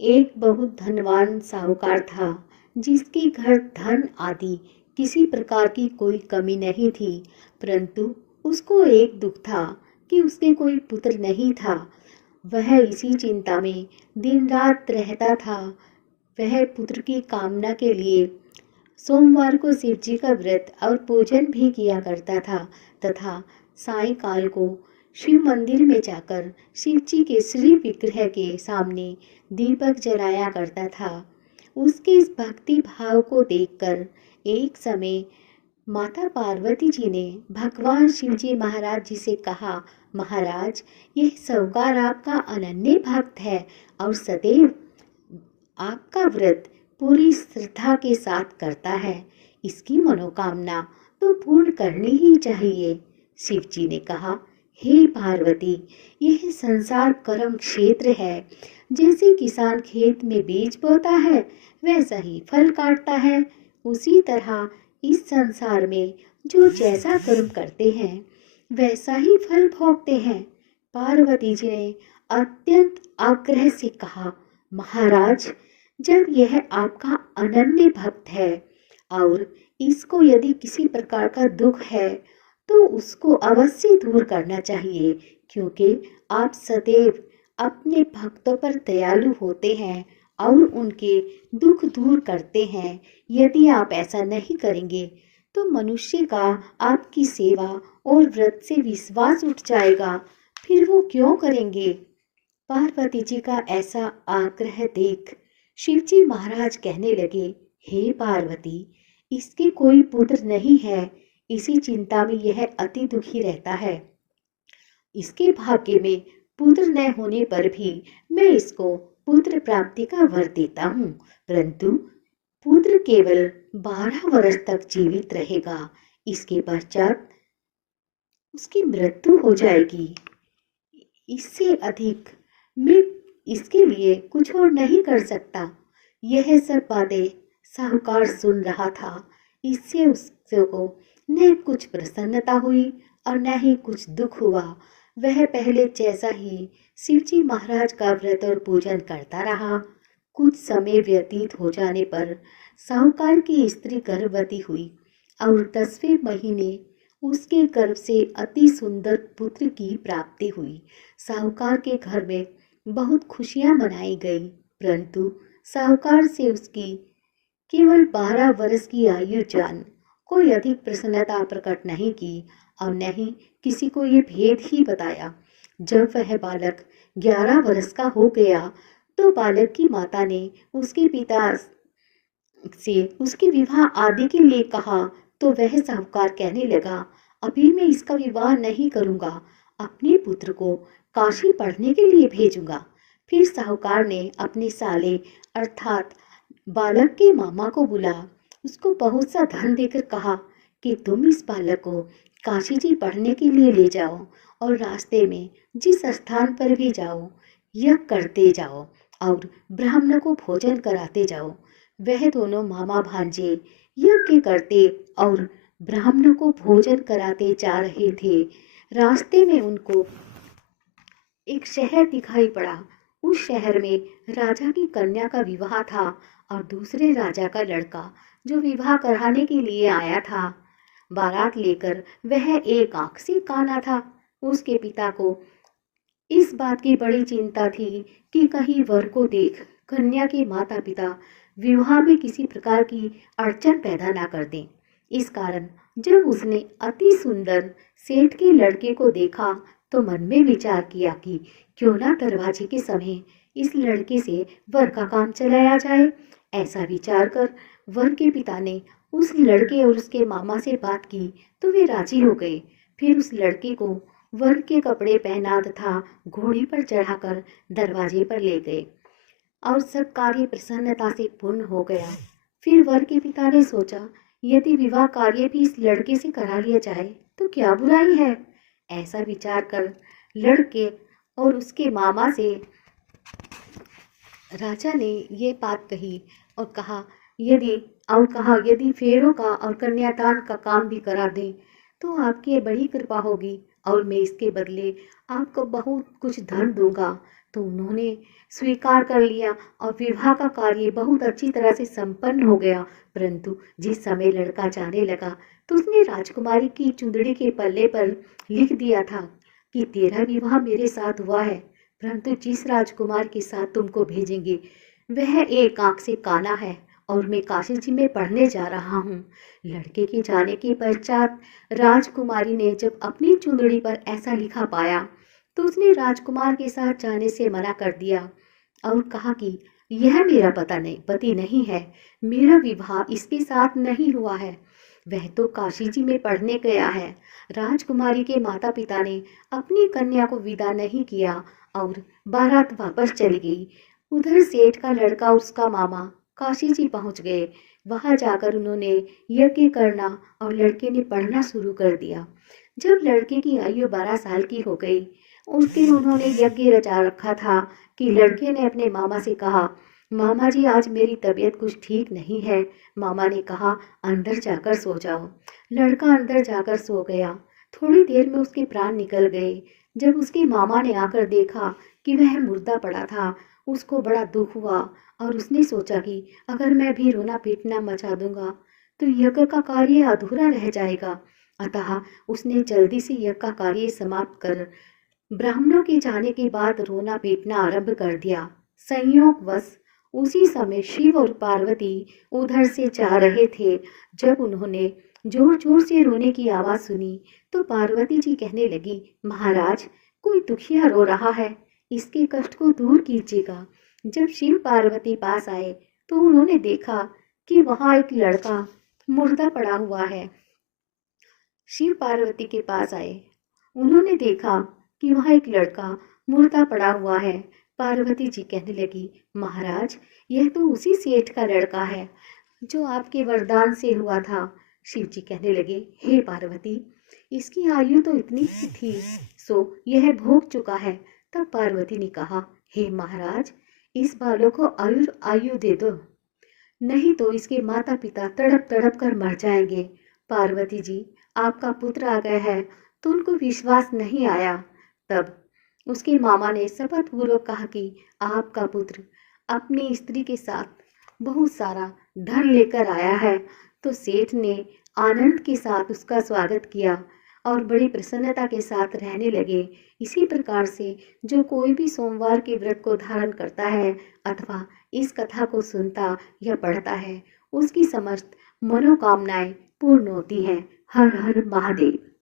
एक बहुत धनवान साहूकार था, जिसके घर धन आदि किसी प्रकार की कोई कमी नहीं थी। परंतु उसको एक दुख था कि उसके कोई पुत्र नहीं था। वह इसी चिंता में दिन रात रहता था। वह पुत्र की कामना के लिए सोमवार को शिव जी का व्रत और पूजन भी किया करता था तथा सायंकाल को शिव मंदिर में जाकर शिव जी के श्री विग्रह के सामने दीपक जलाया करता था। उसके इस भक्ति भाव को देखकर एक समय माता पार्वती जी ने भगवान शिव जी महाराज जी से कहा, महाराज, यह साहूकार आपका अनन्य भक्त है और सदैव आपका व्रत पूरी श्रद्धा के साथ करता है। इसकी मनोकामना तो पूर्ण करनी ही चाहिए। शिव जी ने कहा, हे पार्वती, यह संसार कर्म क्षेत्र है। जैसे किसान खेत में बीज बोता है वैसा ही फल काटता है, उसी तरह इस संसार में जो जैसा कर्म करते हैं वैसा ही फल भोगते हैं। पार्वती जी ने अत्यंत आग्रह से कहा, महाराज, जब यह आपका अनन्य भक्त है और इसको यदि किसी प्रकार का दुख है तो उसको अवश्य दूर करना चाहिए, क्योंकि आप सदैव अपने भक्तों पर दयालु होते हैं और उनके दुख दूर करते हैं। यदि आप ऐसा नहीं करेंगे तो मनुष्य का आपकी सेवा और व्रत से विश्वास उठ जाएगा, फिर वो क्यों करेंगे। पार्वती जी का ऐसा आग्रह देख शिवजी महाराज कहने लगे, हे पार्वती, इसके कोई पुत्र नहीं है, इसी चिंता में यह अति दुखी रहता है। इसके भाग्य में पुत्र न होने पर भी मैं इसको पुत्र प्राप्ति का वर देता हूँ, परंतु पुत्र केवल 12 वर्ष तक जीवित रहेगा। इसके पश्चात उसकी मृत्यु हो जाएगी। इससे अधिक मैं इसके लिए कुछ और नहीं कर सकता। यह सब बातें साहूकार सुन रहा था। इससे उसको न कुछ प्रसन्नता हुई और न ही कुछ दुख हुआ। वह पहले जैसा ही शिवजी महाराज का व्रत और पूजन करता रहा। कुछ समय व्यतीत हो जाने पर साहूकार की स्त्री गर्भवती हुई और 10वें महीने उसके गर्भ से अति सुंदर पुत्र की प्राप्ति हुई। साहूकार के घर में बहुत खुशियां मनाई गई, परंतु साहूकार से उसकी केवल 12 वर्ष की आयु जान कोई अधिक प्रसन्नता प्रकट नहीं की और न ही किसी को ये भेद ही बताया। जब वह बालक 11 वर्ष का हो गया तो बालक की माता ने उसके पिता से उसके विवाह आदि के लिए कहा, तो वह साहूकार कहने लगा, अभी मैं इसका विवाह नहीं करूंगा, अपने पुत्र को काशी पढ़ने के लिए भेजूंगा। फिर साहूकार ने अपने साले अर्थात बालक के मामा को बुला उसको बहुत सा धन देकर कहा कि तुम इस बालक को काशी जी पढ़ने के लिए ले जाओ और रास्ते में जिस स्थान पर भी जाओ यज्ञ करते जाओ और ब्राह्मण को भोजन कराते जाओ। वह दोनों मामा भांजे यज्ञ करते और ब्राह्मणों को भोजन कराते जा रहे थे। रास्ते में उनको एक शहर दिखाई पड़ा। उस शहर में राजा की कन्या का विवाह था और दूसरे राजा का लड़का जो विवाह कराने के लिए आया था बारात लेकर, वह एक आंख से काना था। उसके पिता को इस बात की बड़ी चिंता थी कि कहीं वर को देख कन्या के माता पिता विवाह में किसी प्रकार की अड़चन पैदा ना कर दें। इस कारण जब उसने अति सुंदर सेठ के लड़के को देखा तो मन में विचार किया कि क्यों ना दरवाजे के समय इस लड़के से वर का काम चलाया जाए। ऐसा विचार कर वर के पिता ने उस लड़के और उसके मामा से बात की तो वे राजी हो गए। फिर उस लड़के को वर के कपड़े पहना तथा घोड़े पर चढ़ाकर दरवाजे पर ले गए और सब कार्य प्रसन्नता से पूर्ण हो गया। फिर वर के पिता ने सोचा, यदि विवाह कार्य भी इस लड़के से करा लिया जाए तो क्या बुराई है। ऐसा विचार कर लड़के और उसके मामा से राजा ने ये बात कही और कहा यदि फेरों का और कन्यादान का काम भी करा दें तो आपकी बड़ी कृपा होगी और मैं इसके बदले आपको बहुत कुछ धन दूंगा। तो उन्होंने स्वीकार कर लिया और विवाह का कार्य बहुत अच्छी तरह से संपन्न हो गया। परंतु जिस समय लड़का जाने लगा तो उसने राजकुमारी की चुंदड़ी के पल्ले पर लिख दिया था कि तेरा विवाह मेरे साथ हुआ है, परंतु जिस राजकुमार के साथ तुमको भेजेंगे वह एक आंख से काना है और मैं काशी जी में पढ़ने जा रहा हूँ। लड़के के जाने के पश्चात राजकुमारी ने जब अपनी चुंदड़ी पर ऐसा लिखा पाया तो उसने राजकुमार के साथ जाने से मना कर दिया और कहा कि यह मेरा पति नहीं है, मेरा विवाह इसके साथ नहीं हुआ है, वह तो काशी जी में पढ़ने गया है। राजकुमारी के माता पिता ने अपनी कन्या को विदा नहीं किया और बारात वापस चली गई। उधर सेठ का लड़का उसका मामा काशी जी पहुंच गए। वहां जाकर उन्होंने यज्ञ करना और लड़के ने पढ़ना शुरू कर दिया। जब लड़के की आयु 12 साल की हो गई, उस दिन उन्होंने यज्ञ रचा रखा था कि लड़के ने अपने मामा से कहा, मामा जी आज मेरी तबीयत कुछ ठीक नहीं है। मामा ने कहा अंदर जाकर सो जाओ। लड़का अंदर जाकर सो गया। थोड़ी देर में उसके प्राण निकल गए। जब उसके मामा ने आकर देखा कि वह मुर्दा पड़ा था, उसको बड़ा दुख हुआ और उसने सोचा कि अगर मैं भी रोना पीटना मचा दूंगा तो यज्ञ का कार्य अधूरा रह जाएगा। अतः उसने जल्दी से यज्ञ का कार्य समाप्त कर ब्राह्मणों के जाने के बाद रोना पीटना आरंभ कर दिया। संयोगवश उसी समय शिव और पार्वती उधर से जा रहे थे। जब उन्होंने जोर जोर से रोने की आवाज सुनी तो पार्वती जी कहने लगी, महाराज कोई दुखिया रो रहा है, इसके कष्ट को दूर कीजिएगा। जब शिव पार्वती पास आए तो उन्होंने देखा कि वहां एक लड़का मुर्दा पड़ा हुआ है। शिव पार्वती के पास आए, उन्होंने देखा कि वहां एक लड़का मुर्दा पड़ा हुआ है। पार्वती जी कहने लगी, महाराज यह तो उसी सेठ का लड़का है जो आपके वरदान से हुआ था। शिव जी कहने लगे, हे पार्वती इसकी आयु तो इतनी ही थी, सो यह भोग चुका है। तब पार्वती ने कहा, हे महाराज इस बालक को आयु दे दो, नहीं तो इसके माता पिता तड़प तड़प कर मर जाएंगे। पार्वती जी आपका पुत्र आ गया है तो उनको विश्वास नहीं आया। तब उसके मामा ने शपथ पूर्वक कहा कि आपका पुत्र अपनी स्त्री के साथ बहुत सारा धन लेकर आया है। तो सेठ ने आनंद के साथ उसका स्वागत किया और बड़ी प्रसन्नता के साथ रहने लगे। इसी प्रकार से जो कोई भी सोमवार के व्रत को धारण करता है अथवा इस कथा को सुनता या पढ़ता है उसकी समस्त मनोकामनाएं पूर्ण होती हैं। हर हर महादेव।